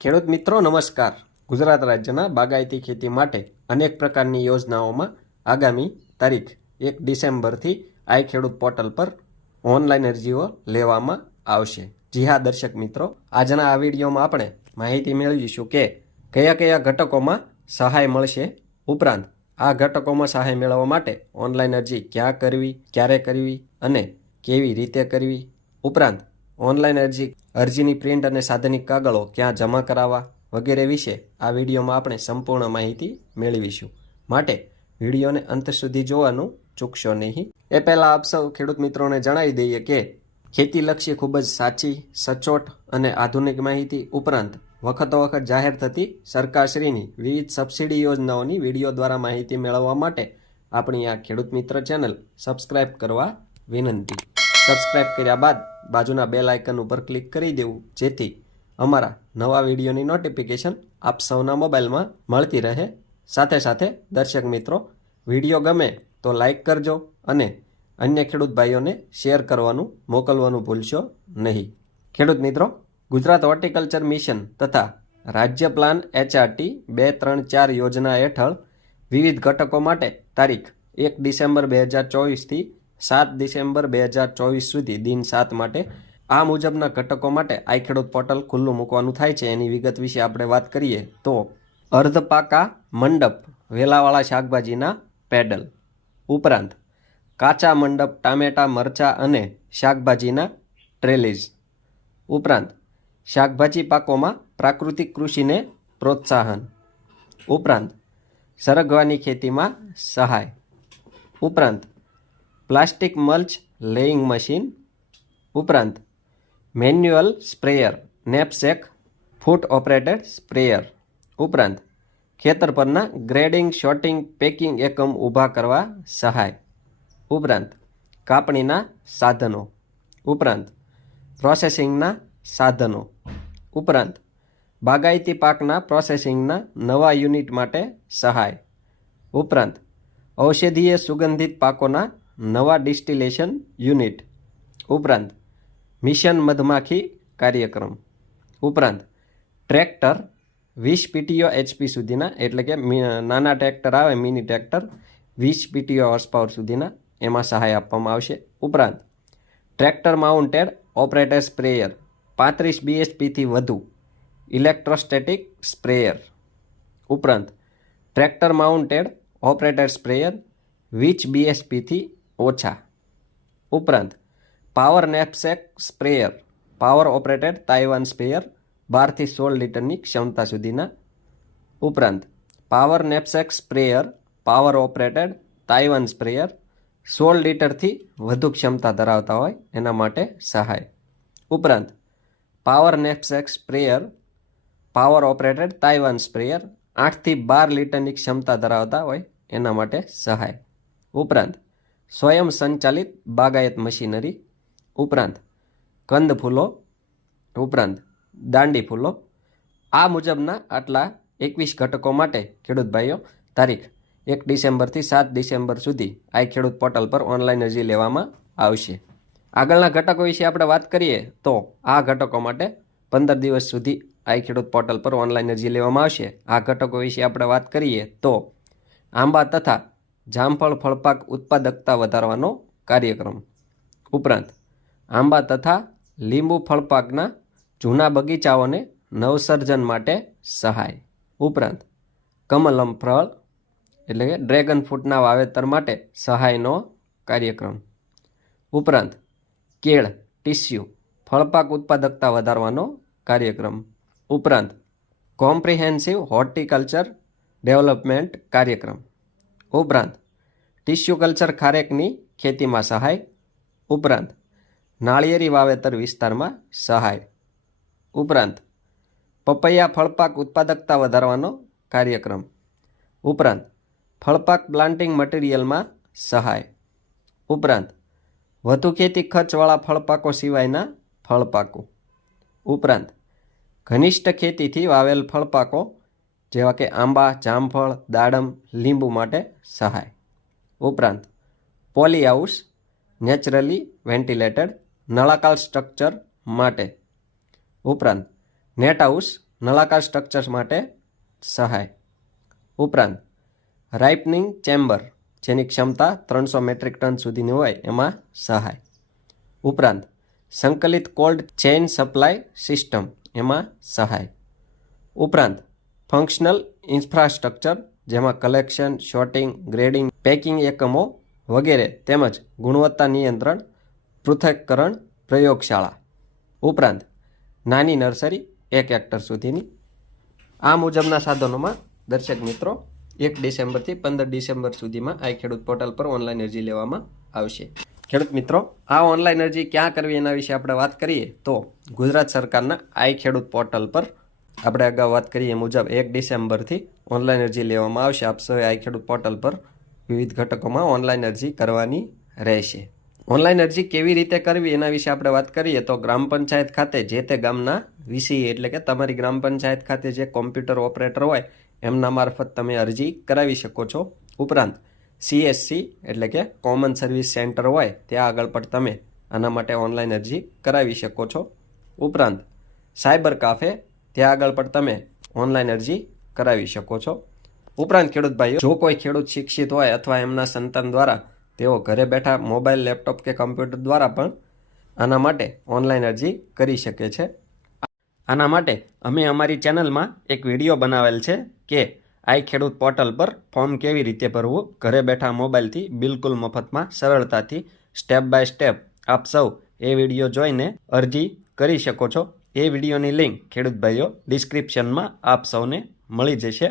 ખેડૂત મિત્રો, નમસ્કાર. ગુજરાત રાજ્યના બાગાયતી ખેતી માટે અનેક પ્રકારની યોજનાઓમાં આગામી તારીખ એક ડિસેમ્બરથી આઈ ખેડૂત પોર્ટલ પર ઓનલાઈન અરજીઓ લેવામાં આવશે. જી હા, દર્શક મિત્રો, આજના આ વિડીયોમાં આપણે માહિતી મેળવીશું કે કયા કયા ઘટકોમાં સહાય મળશે ઉપરાંત આ ઘટકોમાં સહાય મેળવવા માટે ઓનલાઈન અરજી ક્યાં કરવી, ક્યારે કરવી અને કેવી રીતે કરવી ઉપરાંત ઓનલાઈન અરજી, અરજીની પ્રિન્ટ અને સાધનિક કાગળો ક્યાં જમા કરાવવા વગેરે વિશે આ વિડીયોમાં આપણે સંપૂર્ણ માહિતી મેળવીશું. માટે વિડીયોને અંત સુધી જોવાનું ચૂકશો નહીં. એ પહેલાં આપ સૌ ખેડૂત મિત્રોને જણાવી દઈએ કે ખેતીલક્ષી ખૂબ જ સાચી, સચોટ અને આધુનિક માહિતી ઉપરાંત વખતો વખત જાહેર થતી સરકારશ્રીની વિવિધ સબસિડી યોજનાઓની વીડિયો દ્વારા માહિતી મેળવવા માટે આપણી આ ખેડૂત મિત્ર ચેનલ સબસ્ક્રાઇબ કરવા વિનંતી. સબસ્ક્રાઇબ કર્યા બાદ બાજુના બેલ આઇકન ઉપર ક્લિક કરી દેવું, જેથી અમારા નવા વિડીયોની નોટિફિકેશન આપ સૌના મોબાઈલમાં મળતી રહે. સાથે સાથે દર્શક મિત્રો, વીડિયો ગમે તો લાઇક કરજો અને અન્ય ખેડૂત ભાઈઓને શેર કરવાનું મોકલવાનું ભૂલશો નહીં. ખેડૂત મિત્રો, ગુજરાત હોર્ટિકલ્ચર મિશન તથા રાજ્ય પ્લાન એચઆરટી બે ત્રણ ચાર યોજના હેઠળ વિવિધ ઘટકો માટે તારીખ એક ડિસેમ્બર બે હજાર ચોવીસથી સાત ડિસેમ્બર બે હજાર ચોવીસ સુધી દિન સાત માટે આ મુજબના ઘટકો માટે આઈ પોર્ટલ ખુલ્લું મૂકવાનું થાય છે. એની વિગત વિશે આપણે વાત કરીએ તો અર્ધપાકા મંડપ, વેલાવાળા શાકભાજીના પેડલ. ઉપરાંત કાચા મંડપ, ટામેટા, મરચાં અને શાકભાજીના ટ્રેલીઝ. ઉપરાંત શાકભાજી પાકોમાં પ્રાકૃતિક કૃષિને પ્રોત્સાહન. ઉપરાંત સરગવાની ખેતીમાં સહાય. ઉપરાંત પ્લાસ્ટિક મલ્ચ લેઇંગ મશીન ઉપરાંત manual sprayer knapsack foot operated sprayer ઉપરાંત ખેતર પરના ગ્રેડિંગ શોર્ટિંગ પેકિંગ એકમ ઊભા કરવા સહાય ઉપરાંત કાપણીના સાધનો ઉપરાંત પ્રોસેસિંગના સાધનો ઉપરાંત બાગાયતી પાકના પ્રોસેસિંગના નવા યુનિટ માટે સહાય ઉપરાંત ઔષધીય સુગંધિત પાકોના નવા ડિસ્ટિલેશન યુનિટ. ઉપરાંત, મિશન મધમાખી કાર્યક્રમ. ઉપરાંત, ટ્રેક્ટર વીસ પીટીઓ એચપી સુધીના, એટલે કે નાના ટ્રેક્ટર આવે, મિની ટ્રેક્ટર, વીસ પીટીઓ હોર્સ પાવર સુધીના એમાં સહાય આપવામાં આવશે. ઉપરાંત, ટ્રેક્ટર માઉન્ટેડ ઓપરેટર સ્પ્રેયર પાંત્રીસ બીએચપીથી વધુ ઇલેક્ટ્રોસ્ટેટિક સ્પ્રેયર ઉપરાંત, ટ્રેક્ટર માઉન્ટેડ ઓપરેટર સ્પ્રેયર વીચ બીએચપીથી ઓછા. ઉપરાંત power knapsack sprayer power operated Taiwan sprayer બારથી સોળ લીટરની ક્ષમતા સુધીના. ઉપરાંત power knapsack sprayer power operated Taiwan sprayer સોળ લીટરથી વધુ ક્ષમતા ધરાવતા હોય, એના માટે સહાય. ઉપરાંત power knapsack sprayer power operated Taiwan sprayer આઠથી બાર લીટરની ક્ષમતા ધરાવતા હોય, એના માટે સહાય. ઉપરાંત સ્વયં સંચાલિત બાગાયત મશીનરી ઉપરાંત કંદ ફૂલો ઉપરાંત દાંડી ફૂલો. આ મુજબના આટલા એકવીસ ઘટકો માટે ખેડૂત ભાઈઓ, તારીખ એક ડિસેમ્બરથી સાત ડિસેમ્બર સુધી આ ખેડૂત પોર્ટલ પર ઓનલાઈન અરજી લેવામાં આવશે. આગળના ઘટકો વિશે આપણે વાત કરીએ તો આ ઘટકો માટે પંદર દિવસ સુધી આ ખેડૂત પોર્ટલ પર ઓનલાઈન અરજી લેવામાં આવશે. આ ઘટકો વિશે આપણે વાત કરીએ તો આંબા તથા જામફળ ફળપાક ઉત્પાદકતા વધારવાનો કાર્યક્રમ. ઉપરાંત, આંબા તથા લીંબુ ફળપાકના જૂના બગીચાઓને નવસર્જન માટે સહાય. ઉપરાંત, કમલમ ફળ, એટલે કે ડ્રેગન ફ્રૂટના વાવેતર માટે સહાયનો કાર્યક્રમ. ઉપરાંત, કેળ, ટીસ્યુ, ફળપાક ઉત્પાદકતા વધારવાનો કાર્યક્રમ. ઉપરાંત, કોમ્પ્રિહેન્સિવ હોર્ટિકલ્ચર ડેવલપમેન્ટ કાર્યક્રમ. ઉપરાંત ટિશ્યુ કલ્ચર ખારેકની ખેતીમાં સહાય, ઉપરાંત નાળિયેરી વાવેતર વિસ્તારમાં સહાય, ઉપરાંત પપૈયા ફળપાક ઉત્પાદકતા વધારવાનો કાર્યક્રમ, ઉપરાંત ફળપાક પ્લાન્ટિંગ મટીરિયલમાં સહાય, ઉપરાંત વધુ ખેતી ખર્ચવાળા ફળપાકો સિવાયના ફળપાકો, ઉપરાંત ઘનિષ્ઠ ખેતીથી વાવેલ ફળપાકો જેવા કે આંબા, જામફળ, દાડમ, લીંબુ માટે સહાય. ઉપરાંત પોલી હાઉસ નેચરલી વેન્ટિલેટેડ નળાકાર સ્ટ્રક્ચર માટે. ઉપરાંત નેટ હાઉસ નળાકાર સ્ટ્રક્ચર્સ માટે સહાય. ઉપરાંત, રાઇપનિંગ ચેમ્બર, જેની ક્ષમતા ત્રણસો મેટ્રિક ટન સુધીની હોય, એમાં સહાય. ઉપરાંત, સંકલિત કોલ્ડ ચેઇન સપ્લાય સિસ્ટમ, એમાં સહાય. ઉપરાંત ફંક્શનલ ઇન્ફ્રાસ્ટ્રક્ચર જેમાં કલેક્શન શોટિંગ ગ્રેડિંગ પેકિંગ એકમો વગેરે તેમજ ગુણવત્તા નિયંત્રણ, પૃથક્કરણ, પ્રયોગશાળા. ઉપરાંત, નાની નર્સરી એક હેક્ટર સુધીની. આ મુજબના સાધનોમાં દર્શક મિત્રો, એક ડિસેમ્બરથી પંદર ડિસેમ્બર સુધીમાં આ ખેડૂત પોર્ટલ પર ઓનલાઈન અરજી લેવામાં આવશે. ખેડૂત મિત્રો, આ ઓનલાઈન અરજી ક્યાં કરવી એના વિશે આપણે વાત કરીએ તો ગુજરાત સરકારના આઈ ખેડૂત પોર્ટલ પર આપણે અગાઉ વાત કરીએ મુજબ એક ડિસેમ્બરથી ઓનલાઈન અરજી લેવામાં આવશે. આપ સૌએ આઈ ખેડૂત પોર્ટલ પર વિવિધ ઘટકોમાં ઓનલાઈન અરજી કરવાની રહેશે. ઓનલાઈન અરજી કેવી રીતે કરવી એના વિશે આપણે વાત કરીએ તો ગ્રામ પંચાયત ખાતે જે તે ગામના વીસી એટલે કે તમારી ગ્રામ પંચાયત ખાતે જે કોમ્પ્યુટર ઓપરેટર હોય, એમના મારફત તમે અરજી કરાવી શકો છો. ઉપરાંત સીએસસી એટલે કે કોમન સર્વિસ સેન્ટર હોય, ત્યાં આગળ પણ તમે આના માટે ઓનલાઈન અરજી કરાવી શકો છો. ઉપરાંત સાયબર કાફે ત્યાં આગળ પણ તમે ઓનલાઈન અરજી કરાવી શકો છો. ઉપરાંત ખેડૂત ભાઈઓ, જો કોઈ ખેડૂત શિક્ષિત હોય અથવા એમના સંતાન દ્વારા તેઓ ઘરે બેઠા મોબાઈલ લેપટોપ કે કમ્પ્યુટર દ્વારા પણ આના માટે ઓનલાઈન અરજી કરી શકે છે. આના માટે અમે અમારી ચેનલમાં એક વીડિયો બનાવેલ છે કે આઈ ખેડૂત પોર્ટલ પર ફોર્મ કેવી રીતે ભરવું, ઘરે બેઠા મોબાઈલથી બિલકુલ મફતમાં, સરળતાથી સ્ટેપ બાય સ્ટેપ આપ સૌ એ વીડિયો જોઈને અરજી કરી શકો છો. એ વિડીયોની લિંક ખેડૂત ભાઈઓ ડિસ્ક્રિપ્શનમાં આપ સૌને મળી જશે.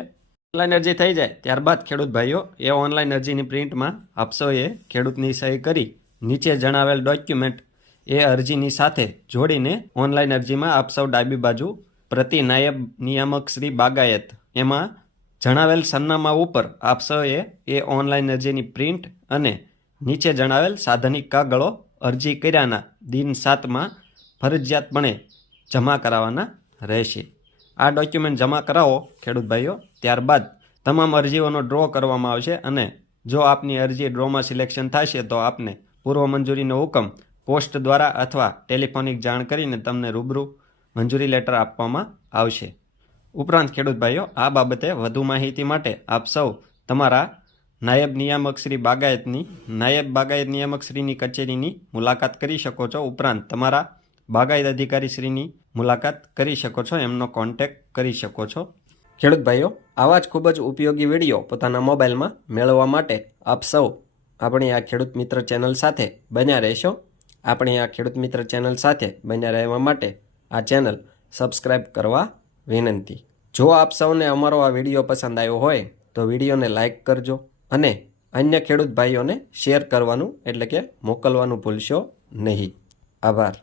ઓનલાઈન અરજી થઈ જાય, ત્યારબાદ ખેડૂત ભાઈઓ એ ઓનલાઈન અરજીની પ્રિન્ટમાં આપ સૌએ ખેડૂતની સહી કરી, નીચે જણાવેલ ડોક્યુમેન્ટ એ અરજીની સાથે જોડીને ઓનલાઈન અરજીમાં આપ સૌ ડાબી બાજુ પ્રતિ નાયબ નિયામક શ્રી બાગાયત એમાં જણાવેલ સરનામા ઉપર આપ સૌએ એ ઓનલાઈન અરજીની પ્રિન્ટ અને નીચે જણાવેલ સાધનિક કાગળો અરજી કર્યાના દિન સાતમાં ફરજિયાતપણે જમા કરાવવાના રહેશે. આ ડોક્યુમેન્ટ જમા કરાવો, ખેડૂત ભાઈઓ. ત્યારબાદ તમામ અરજીઓનો ડ્રો કરવામાં આવશે અને જો આપની અરજી ડ્રોમાં સિલેક્શન થશે, તો આપને પૂર્વ મંજૂરીનો હુકમ પોસ્ટ દ્વારા અથવા ટેલિફોનિક જાણ કરીને તમને રૂબરૂ મંજૂરી લેટર આપવામાં આવશે. ઉપરાંત ખેડૂત ભાઈઓ, આ બાબતે વધુ માહિતી માટે આપ સૌ તમારા નાયબ નિયામક શ્રી બાગાયતની, નાયબ બાગાયત નિયામક શ્રીની કચેરીની મુલાકાત કરી શકો છો. ઉપરાંત તમારા બાગાયત અધિકારી શ્રીની મુલાકાત કરી શકો છો, એમનો કોન્ટેક્ટ કરી શકો છો. ખેડૂત ભાઈઓ, આવા જ ખૂબ જ ઉપયોગી વીડિયો પોતાના મોબાઈલમાં મેળવવા માટે આપ સૌ આપણી આ ખેડૂત મિત્ર ચેનલ સાથે બન્યા રહેશો. આપણી આ ખેડૂત મિત્ર ચેનલ સાથે બન્યા રહેવા માટે આ ચેનલ સબસ્ક્રાઈબ કરવા વિનંતી. જો આપ સૌને અમારો આ વીડિયો પસંદ આવ્યો હોય, તો વિડીયોને લાઇક કરજો અને અન્ય ખેડૂત ભાઈઓને શેર કરવાનું એટલે કે મોકલવાનું ભૂલશો નહીં. આભાર.